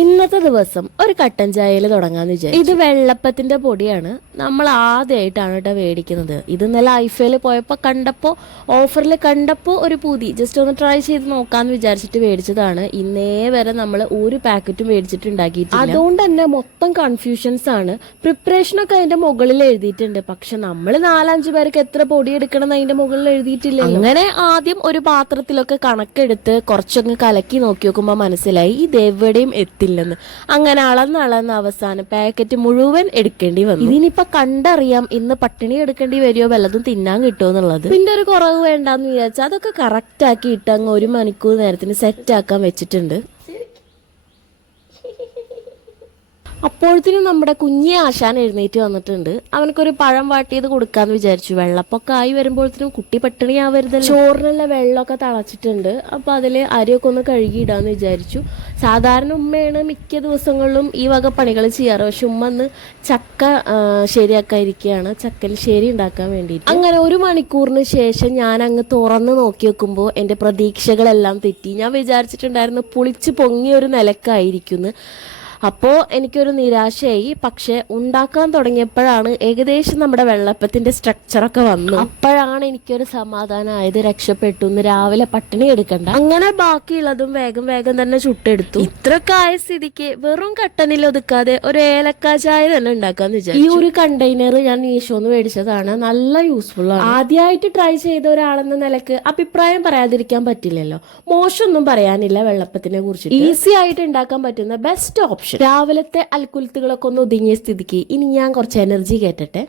ഇന്നത്തെ ദിവസം ഒരു കട്ടൻ ചായയിൽ തുടങ്ങാന്ന് വിചാരിച്ചു. ഇത് വെള്ളപ്പത്തിന്റെ പൊടിയാണ്. നമ്മൾ ആദ്യമായിട്ടാണ് കേട്ടോ മേടിക്കുന്നത്. ഇത് ഇന്നലെ ഐഫയിൽ പോയപ്പോൾ കണ്ടപ്പോൾ ഓഫറിൽ കണ്ടപ്പോൾ ഒരു പൂതി ജസ്റ്റ് ഒന്ന് ട്രൈ ചെയ്ത് നോക്കാന്ന് വിചാരിച്ചിട്ട് മേടിച്ചതാണ്. ഇന്നേ വരെ നമ്മൾ ഒരു പാക്കറ്റും മേടിച്ചിട്ട് ഉണ്ടാക്കിയിട്ടില്ല. അതുകൊണ്ട് തന്നെ മൊത്തം കൺഫ്യൂഷൻസ് ആണ്. പ്രിപ്പറേഷനൊക്കെ അതിന്റെ മുകളിൽ എഴുതിയിട്ടുണ്ട്. പക്ഷെ നമ്മൾ 4-5 പേർക്ക് എത്ര പൊടി എടുക്കണം എന്ന് അതിന്റെ മുകളിൽ എഴുതിയിട്ടില്ല. അങ്ങനെ ആദ്യം ഒരു പാത്രത്തിലൊക്കെ കണക്കെടുത്ത് കുറച്ചൊക്കെ കലക്കി നോക്കി നോക്കുമ്പോൾ മനസ്സിലായി ഇതെവിടെയും എത്തില്ലെന്ന്. അങ്ങനെ അളന്ന് അവസാനം പാക്കറ്റ് മുഴുവൻ എടുക്കേണ്ടി വന്നു. ഇതിനിപ്പോ കണ്ടറിയാം ഇന്ന് പട്ടിണി എടുക്കേണ്ടി വരുമോ വല്ലതും തിന്നാൻ കിട്ടുമോ എന്നുള്ളത്. പിന്നെ ഒരു കുറവ് വേണ്ടാന്ന് വിചാരിച്ചാൽ അതൊക്കെ കറക്റ്റ് ആക്കി ഇട്ട് അങ്ങ് 1 മണിക്കൂർ നേരത്തിന് സെറ്റ് ആക്കാൻ വെച്ചിട്ടുണ്ട്. അപ്പോഴത്തേനും നമ്മുടെ കുഞ്ഞെ ആശാൻ എഴുന്നേറ്റ് വന്നിട്ടുണ്ട്. അവനക്കൊരു പഴം വാട്ടിയത് കൊടുക്കാന്ന് വിചാരിച്ചു. വെള്ളപ്പൊക്കെ ആയി വരുമ്പോഴത്തേനും കുട്ടി പട്ടിണിയാവരുതല്ലോ. ചോറിനുള്ള വെള്ളമൊക്കെ തിളച്ചിട്ടുണ്ട്. അപ്പൊ അതില് അരിയൊക്കെ ഒന്ന് കഴുകിയിടാന്ന് വിചാരിച്ചു. സാധാരണ ഉമ്മയാണ് മിക്ക ദിവസങ്ങളിലും ഈ വക പണികൾ ചെയ്യാറ്. പക്ഷെ ഉമ്മ ഒന്ന് ചക്ക ശരിയാക്കാതിരിക്കുകയാണ്, ചക്കൽ ശരി ഉണ്ടാക്കാൻ വേണ്ടിയിട്ട്. അങ്ങനെ 1 മണിക്കൂറിന് ശേഷം ഞാൻ അങ്ങ് തുറന്ന് നോക്കി വെക്കുമ്പോൾ എന്റെ പ്രതീക്ഷകളെല്ലാം തെറ്റി. ഞാൻ വിചാരിച്ചിട്ടുണ്ടായിരുന്നു പുളിച്ച് പൊങ്ങിയ ഒരു നിലക്കായിരിക്കുന്നു. അപ്പോൾ എനിക്കൊരു നിരാശയായി. പക്ഷെ ഉണ്ടാക്കാൻ തുടങ്ങിയപ്പോഴാണ് ഏകദേശം നമ്മുടെ വെള്ളപ്പത്തിന്റെ സ്ട്രക്ചറൊക്കെ വന്നു. അപ്പോഴാണ് എനിക്കൊരു സമാധാനമായത്. രക്ഷപ്പെട്ടു, ഇന്ന് രാവിലെ പട്ടിണി എടുക്കണ്ട. അങ്ങനെ ബാക്കിയുള്ളതും വേഗം വേഗം തന്നെ ചുട്ടെടുത്തു. ഇത്രയൊക്കെ ആയ സ്ഥിതിക്ക് വെറും കട്ടനിൽ ഒതുക്കാതെ ഒരു ഏലക്ക ചായ തന്നെ ഉണ്ടാക്കാന്ന് വിചാരിച്ചു. ഈ ഒരു കണ്ടെയ്നർ ഞാൻ മീഷോന്ന് മേടിച്ചതാണ്. നല്ല യൂസ്ഫുൾ ആണ്. ആദ്യമായിട്ട് ട്രൈ ചെയ്ത ഒരാളെന്ന നിലക്ക് അഭിപ്രായം പറയാതിരിക്കാൻ പറ്റില്ലല്ലോ. മോശമൊന്നും പറയാനില്ല വെള്ളപ്പത്തിനെ കുറിച്ച്. ഈസി ആയിട്ട് ഉണ്ടാക്കാൻ പറ്റുന്ന ബെസ്റ്റ് ഓപ്ഷൻ. രാവിലത്തെ അൽക്കുലത്തുകളൊക്കെ ഒന്ന് ഒതുങ്ങിയ സ്ഥിതിക്ക് ഇനി ഞാൻ കുറച്ച് എനർജി കേട്ടട്ടെ.